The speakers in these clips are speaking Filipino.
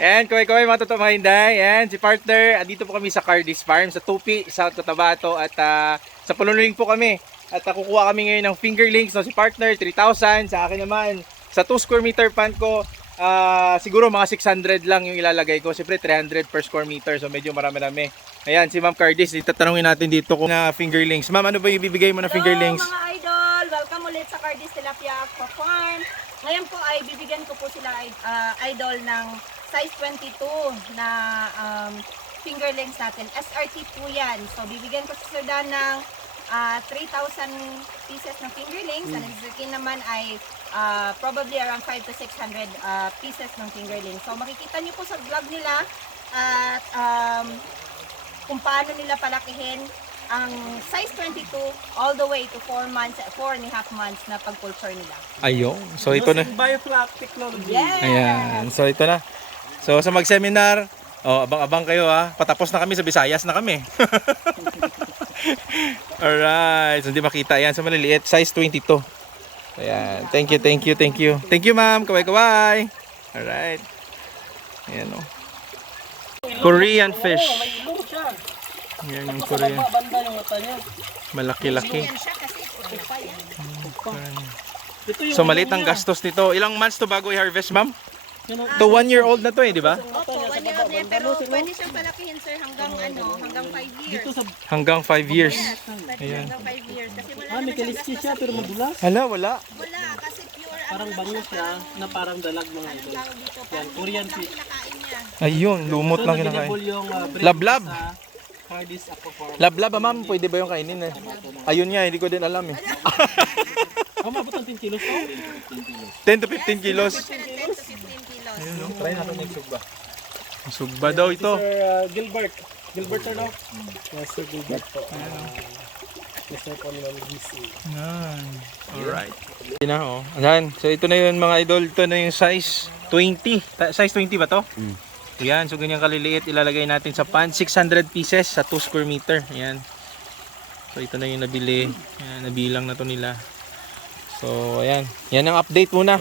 And kaway-kaway mga totoong mga hinday. And si partner, andito po kami sa Cardis Farm sa Tupi, South Cotabato. At sa Pulunuling po kami. At kukuha kami ngayon ng fingerlings. No? Si partner, 3,000. Sa akin naman, sa 2 square meter pan ko, siguro mga 600 lang yung ilalagay ko. Siyempre 300 per square meter. So medyo marami-rami. Ayan, si Ma'am Cardis. Tatanungin natin dito kung fingerlings. Ma'am, ano ba yung ibibigay mo na fingerlings? Hello mga idol! Welcome ulit sa Cardis Tilapia Aqua Farm. Ngayon po ay bibigyan ko po sila idol ng size 22 na fingerlings natin. SRT po yan. So bibigyan ko sila ng 3,000 pieces ng fingerlings. And ang akin naman ay probably around 500 to 600 pieces ng fingerlings. So makikita niyo po sa vlog nila at kung paano nila palakihin ang size 22 all the way to 4 months, 4.5 months na pag-culture nila. Ayun. So ito na. Bioflap technology. Yes! Ayan. So ito na. So sa mag-seminar, abang-abang kayo ha. Patapos na kami sa Visayas na kami. Alright. So hindi makita. Ayan. So maliliit. Size 22. Ayan. Thank you, thank you, thank you. Thank you ma'am. Kaway-kaway. Alright. Ayan o. Korean fish. May ilong siya. Ayan yung Ito sa Korean. baba, banda yung mata niya. Malaki-laki. Yan siya kasi pa yan. Ito yung So maliit ang ilong niya. gastos nito. Ilang months to bago i-harvest ma'am? Yan ang- To 1 year old na to eh, di ba? Opo, 1 year old na yan, pero pwede siyang palakihin sir hanggang hanggang 5 years. Dito sa... Hanggang 5 years. Yes, pwede Ayan. hanggang 5 years. Kasi wala may naman siyang kaliski gastos siya sa pero feed. madulas. Hala, wala. Wala, kasi pure Parang lang bango siya na parang dalag mga Anong idol. tawag dito? Yan, Parang Korean lumot lang fish. kinakain niya. Ayun, lumot lang kinakain. available yung bread Lablab. sa Cardis Aqua Farm. Lablab ma'am, pwede ba yung kainin eh? Ayun nga, hindi ko din alam eh. Mabot ng 10 kilos to? 10 to 15 kilos. Siya ng 10 to 15 kilos. Try natin yung sugba. Sugba daw ito. Sir Gilbert. Gilbert ano? Yes, Sir Gilbert po. Mr. Poliman GC. Yan. Alright. Yun na oh. Ayan. So ito na yun mga idol. Ito na yung size 20. Size 20 ba to? Ayan. So ganyan kaliliit. Ilalagay natin sa pan. 600 pieces sa 2 square meter. Ayan. So ito na yung nabili. Ayan. Nabilang na to nila. So ayan. Yan ang update muna.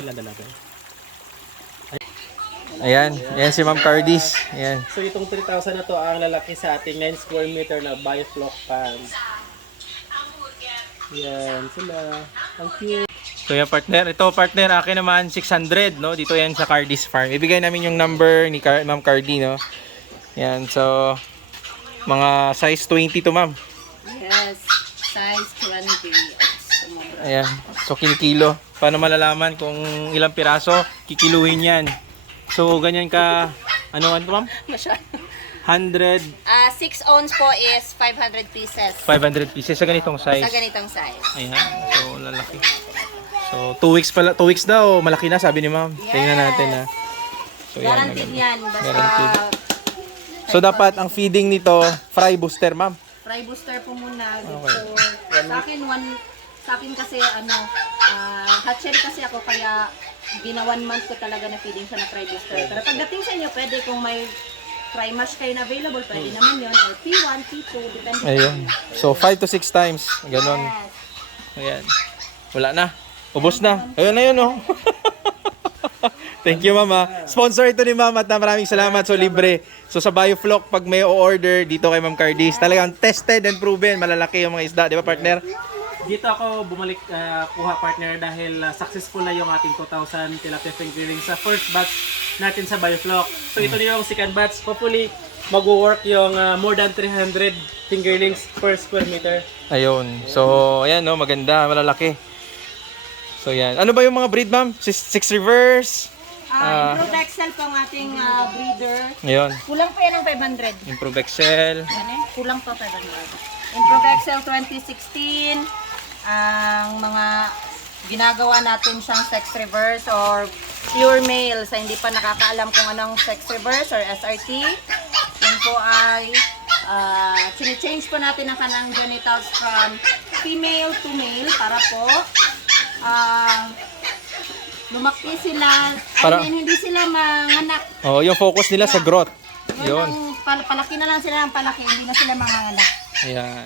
Ayan. Ayan si Ma'am Cardis. Ayan. So itong 3,000 na to ang lalaki sa ating 9 square meter na biofloc pan. Yan sila. Ang cute. So yan partner, ito partner akin naman 600 no. Dito yan sa Cardis Farm. Ibigay namin yung number ni Ma'am Cardi no. Yan so mga size 20 to ma'am. Yes, size 20. Ayan. So kinikilo. Paano malalaman kung ilang piraso kikiluhin yan. So ganyan ka ano ma'am? Masyado. 100 6 ounce po is 500 pieces 500 pieces sa ganitong size. sa ganitong size. Ayan. So lalaki. So 2 weeks pala, 2 weeks daw malaki na sabi ni ma'am. Tingnan natin ha. So yan. Guaranteed yan. Basta Guaranteed. So dapat ang feeding nito fry booster ma'am. fry booster po muna. Okay. Sa akin kasi hatchery kasi ako kaya gina 1 month ko talaga na feeding siya na fry booster. Pero pagdating sa inyo, pwede kung may fry mash kayo na available, pwede naman yun. Or P1, P2, depende Ayun. So 5 to 6 times. Ganon. Yes. Ayan. Wala na. Ubos na. Ayun na yun oh. Thank you mama. Sponsor ito ni ma'am at maraming salamat. So libre. So sa Biofloc pag may o-order dito kay Ma'am Cardis, talagang tested and proven. Malalaki yung mga isda. Di ba partner? Dito ako bumalik kuha partner dahil successful na yung ating 2,000 tilapia fingerlings sa first batch natin sa Biofloc. So ito na yung second batch. Hopefully mag-work yung more than 300 fingerlings per square meter. Ayun. So ayan no. Maganda. Malalaki. So yan. Ano ba yung mga breed ma'am? Six Rivers? Improved Excel po ang ating breeder. Ayun. Kulang pa yan ng 500. Improve Excel. Yan eh, kulang pa 500. Improved Excel 2016. Ang mga ginagawa natin siyang sex reverse or pure male sa hindi pa nakakaalam kung anong sex reverse or SRT. Yan po ay change po natin ang kanang genitals from female to male para po lumaki sila, Para- hindi sila manganak. Oh, yung focus nila sa growth. Yun. Palaki na lang sila ng palaki, hindi na sila manganganak. Ayan.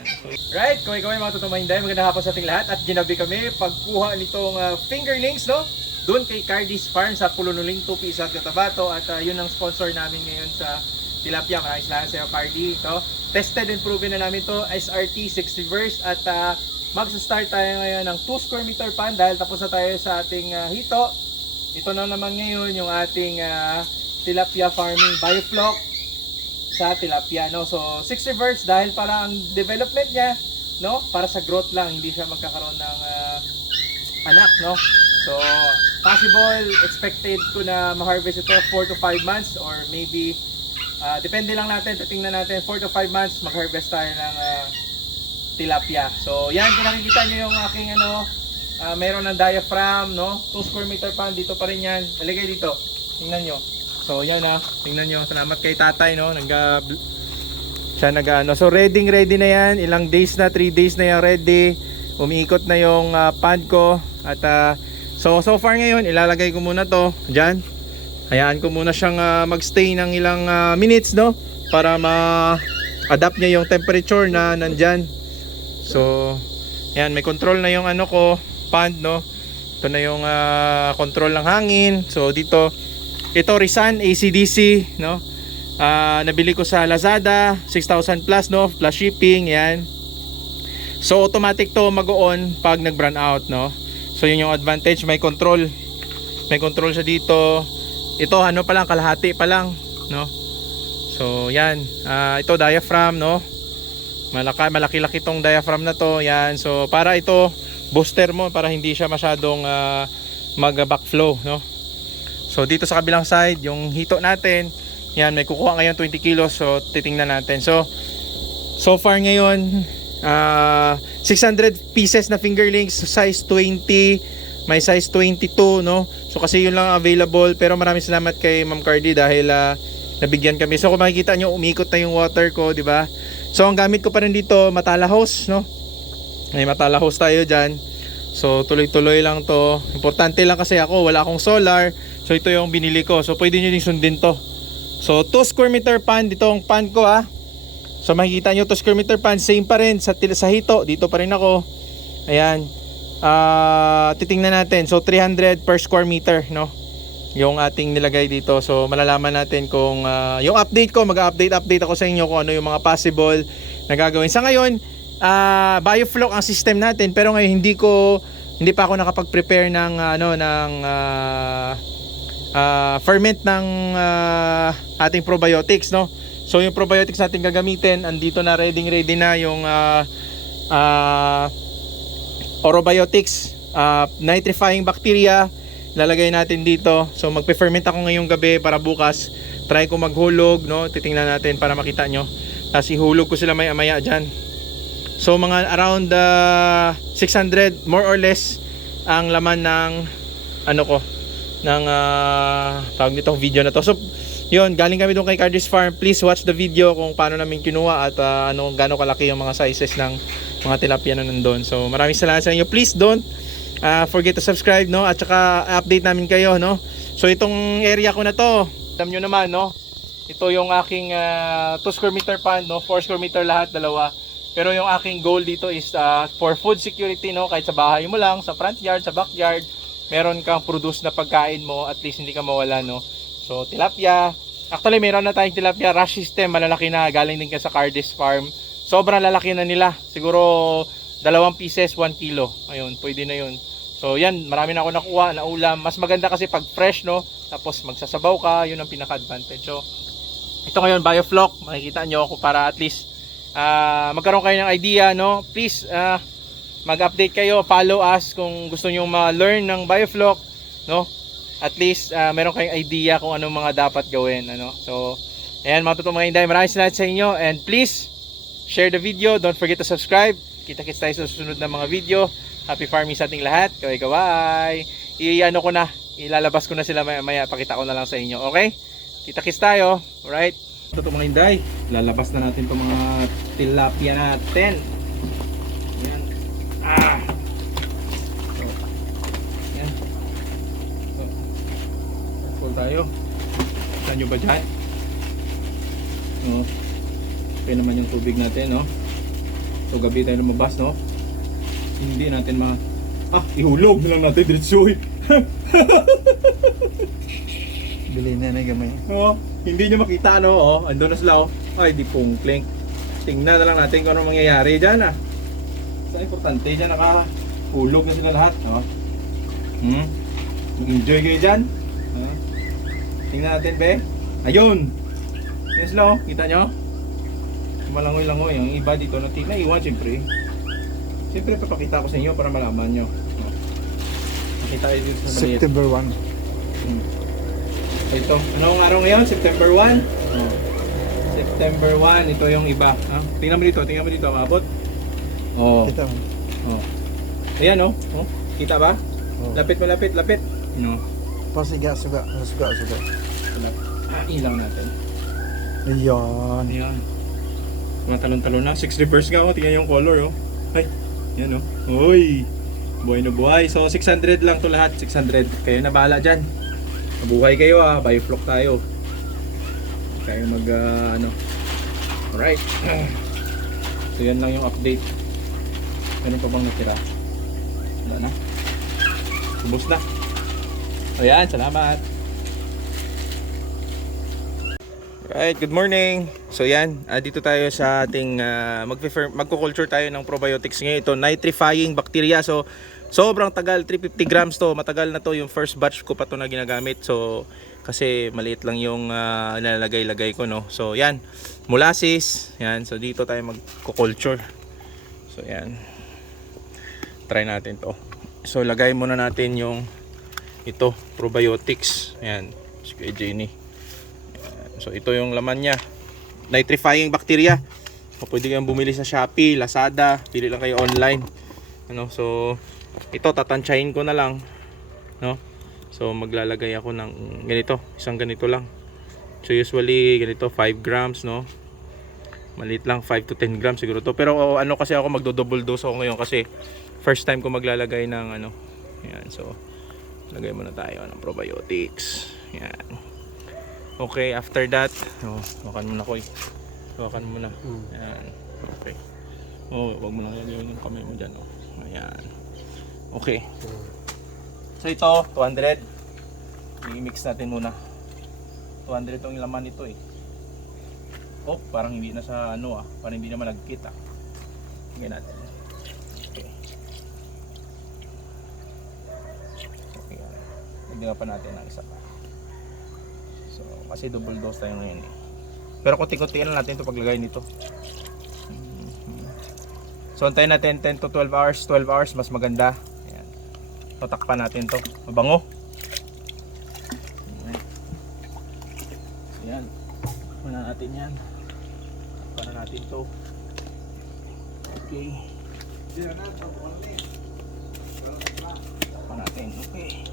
Right, kaway mga totoong mahinday. Magandang hapon sa ating lahat. At ginabi kami pagkuha nitong fingerlings, no? doon kay Cardis Farm sa Pulunuling Tupi, South Cotabato. At yun ang sponsor namin ngayon sa tilapia. Maraming salamat sa iyo, Cardi. Ito, tested and proven na namin to, SRT 6 reverse. At magsa-start tayo ngayon ng 2 square meter pan dahil tapos na tayo sa ating hito. Ito na naman ngayon yung ating tilapia farming biofloc sa tilapia, no? So 6 reverse dahil para ang development niya, no, para sa growth lang, hindi siya magkakaroon ng anak, no? So possible, expected ko na ma-harvest ito 4 to 5 months or maybe depende lang natin, titingnan natin 4 to 5 months mag-harvest tayo ng tilapia. So yan, kung nakikita nyo yung aking meron ng diaphragm, no? 2 square meter pan, dito pa rin yan. Talagay dito, tingnan nyo. So yan tingnan nyo, salamat kay tatay, no? Siya so ready na yan, ilang days na, 3 days na yan ready. Umiikot na yung pan ko. At so far ngayon, ilalagay ko muna to dyan. Hayaan ko muna siyang magstay ng ilang minutes, no? Para ma-adapt niya yung temperature na nandyan. So yan, may control na yung pond, no? Ito na yung control ng hangin. So dito, ito Rizan ACDC, no? Nabili ko sa Lazada, 6,000 plus, no? Plus shipping, yan. So automatic to mag-on pag nag-brown out, no? So yun yung advantage, may control. May control siya dito. Ito pa lang, kalahati pa lang, no? So yan, ito diaphragm, no? Malaki-laki tong diaphragm na to, yan. So para ito booster mo para hindi siya masyadong mag-backflow, no? So dito sa kabilang side, yung hito natin, yan, may kukuha ngayon 20 kilos. So titingnan natin. So far ngayon, 600 pieces na fingerlings, size 20, may size 22, no? So kasi yun lang available, pero maraming salamat kay Ma'am Cardi dahil nabigyan kami. So kung makikita nyo, umikot na yung water ko, di ba? So ang gamit ko pa rin dito, Matala hose, no? May Matala hose tayo dyan. So tuloy-tuloy lang to. Importante lang kasi ako, wala akong solar. So ito yung binili ko. So pwede nyo din sundin to. So 2 square meter pan, dito ang pan ko, So makikita nyo, 2 square meter pan, same pa rin sa hito. Dito pa rin ako. Ayan. Titingnan natin. So 300 per square meter, no? Yung ating nilagay dito. So malalaman natin kung yung update ko, mag-update ako sa inyo kung ano yung mga possible na gagawin. Sa ngayon, biofloc ang system natin, pero ngayon hindi pa ako nakapag-prepare ng ferment ng ating probiotics, no? So yung probiotics natin gagamitin, andito na, ready na yung orobiotics, nitrifying bacteria, lalagay natin dito. So magpe-ferment ako ngayong gabi para bukas try ko maghulog, no? Titingnan natin para makita nyo. Tapos ihulog ko sila maya dyan. So mga around 600 more or less ang laman ng tawag nitong video na to. So yun, galing kami doon kay Cardis Farm. Please watch the video kung paano namin kinuha at gaano kalaki yung mga sizes ng mga tilapia na nandun. So maraming salamat sa inyo. Please don't forget to subscribe, no? At saka update namin kayo, no? So itong area ko na to, alam nyo naman, no? Ito yung aking 2 square meter pan, no? 4 square meter lahat, dalawa. Pero yung aking goal dito is for food security, no? Kahit sa bahay mo lang, sa front yard, sa backyard, meron kang produce na pagkain mo, at least hindi ka mawala, no? So tilapia, actually meron na tayong tilapia rush system, malalaki na, galing din ka sa Cardis Farm. Sobrang lalaki na nila, siguro 2 pieces, 1 kilo. Ayun, pwede na yun. So yan, marami na ako nakuha na ulam. Mas maganda kasi pag fresh, no? Tapos magsasabaw ka, yun ang pinaka-advantage. So ito ngayon, biofloc, makikita nyo ako para at least magkaroon kayo ng idea, no? Please mag-update kayo, follow us kung gusto nyo ma-learn ng biofloc, no? At least meron kayong idea kung anong mga dapat gawin, ano? So ayan, mga totoong mga hinday, maraming salamat sa inyo, and please share the video, don't forget to subscribe. Kita-kits tayo sa susunod na mga video. Happy farming sa ating lahat. Kaway-kaway. Ilalabas ko na sila maya, pakita ko na lang sa inyo, okay? Kita-kits tayo. Alright, ito mga hinday, lalabas na natin itong mga tilapia natin. Ayan. So, ayan. So, careful tayo. Saan nyo ba dyan? Okay naman yung tubig natin, no? So gabi tayo lumabas, no? Hindi natin ihulog na lang natin diretso. Bili na gamay. Oh, hindi nyo makita ano, oh. Andun na sila, oh. Ay, di pong klink. Tingnan na lang natin kung ano mangyayari dyan, ah. So, importante dyan, nakahulog na sila lahat, oh. Mag-enjoy kayo dyan. Tingnan natin, be. Ayun. Yan sila, oh. Kita nyo? Malangoy-langoy. Ang iba dito, naiwan, siyempre. Siyempre, papakita ko sa inyo para malaman nyo. Oh. Makita kayo dito sa maliit. September 1. Ito, anong araw ngayon? September 1? September 1, ito yung iba. Tingnan mo dito, maabot. Oh. Kita mo. Oh. Ayan oh. Oh. Kita ba? Oh. Lapit. No. Pasiga, suga. Ilang natin. Ayan. Ayan. Mga talon-talon na. 6 reverse nga oh. Tingnan yung color oh. Ay, yan oh. Uy. Buhay na buhay. So 600 lang to lahat. 600. Kayo na bahala dyan. Mabuhay kayo ah. Bioflock tayo. Kayo mag ano. Alright. So yan lang yung update. Ano pa bang natira? Wala na. Subos na. Ayan, salamat. Right, good morning. So yan, dito tayo sa ating magko-culture tayo ng probiotics ngayon. Ito, nitrifying bacteria. So sobrang tagal, 350 grams to. Matagal na to, yung first batch ko pa to na ginagamit. So kasi maliit lang yung nilalagay-lagay ko, no. So yan, molasses. Yan, so dito tayo magko-culture. So yan. Try natin to. So lagay muna natin yung ito, probiotics. Ayan, si Kuya Jenny. Ayan. So ito yung laman niya. Nitrifying bacteria. O, pwede kayong bumili sa Shopee, Lazada, pili lang kayo online. Ano, so ito tatansyahin ko na lang, no? So maglalagay ako ng ganito, isang ganito lang. So usually ganito 5 grams, no? Maliit lang, 5 to 10 grams siguro to. Pero ano kasi ako magdo-double dose ako ngayon kasi first time ko maglalagay ng ano. Yan, so lagay muna tayo ng probiotics. Yan. Okay, after that, hawakan muna ko. Hawakan muna. Yan. Okay. Oh, wag mo lang lagyan yung kamay mo diyan, oh. Ayan. Okay. So ito, 200. I-mix natin muna. 200 tong laman nito eh. Oh, parang hindi na sa ano ah. Parang hindi na malagkit ah. Tingnan natin. Okay. Okay. Lagyan pa natin ng isa pa. So, kasi double dose tayo ngayon eh. Pero kunti-kunti lang natin ito paglagay nito. So, antayin natin 10 to 12 hours. 12 hours, mas maganda. Ayan. Tatakpan natin to. Mabango. Ayan. Muna natin yan. Para natin to. Okay. Para natin. Okay.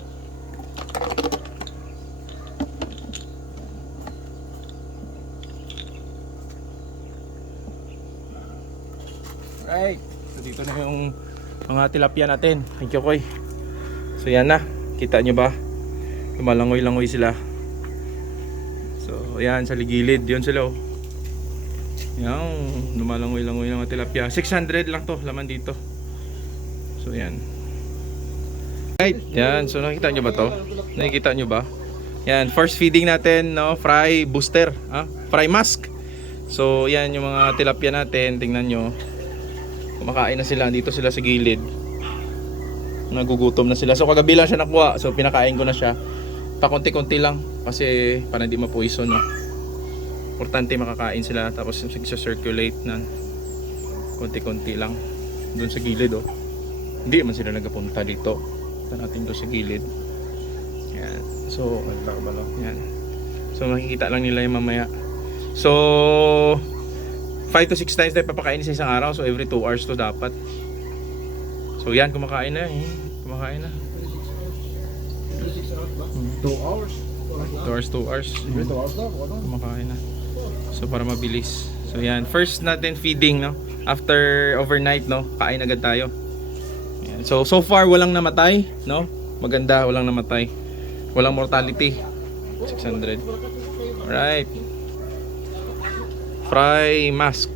Right. So dito na yung mga tilapia natin. Thank you, Koy. So yan na. Kita nyo ba? Lumalangoy-langoy sila. So yan sa ligilid. Yun sila oh. Yan. Lumalangoy-langoy ng mga tilapia. 600 lang to. Laman dito. So yan. Right. Yan. So nakita nyo ba to? Nakikita nyo ba? Yan. First feeding natin. No? Fry booster. Fry mask. So yan yung mga tilapia natin. Tingnan nyo. Kumakain na sila, dito sila sa gilid. Nagugutom na sila. So kagabi lang siya nakuha. So pinakain ko na siya. Pakunti-kunti lang kasi para hindi ma-poison, no. Importante makakain sila tapos circulate na kunti-kunti lang doon sa gilid oh. Hindi man sila nagapunta dito. Ito natin doon sa gilid. Yan. So, yan. So makikita lang nila yung mamaya. So 5 to 6 times tayo papakain sa isang araw. So every 2 hours to dapat. So yan, kumakain na eh. Kumakain na. 2 hours. 2 hours. Kumakain na. So para mabilis. So yan, first natin feeding, no. After overnight, no, kain agad tayo. Yan. So far walang namatay, no. Maganda, walang namatay. Walang mortality. 600. Alright. Fry mask.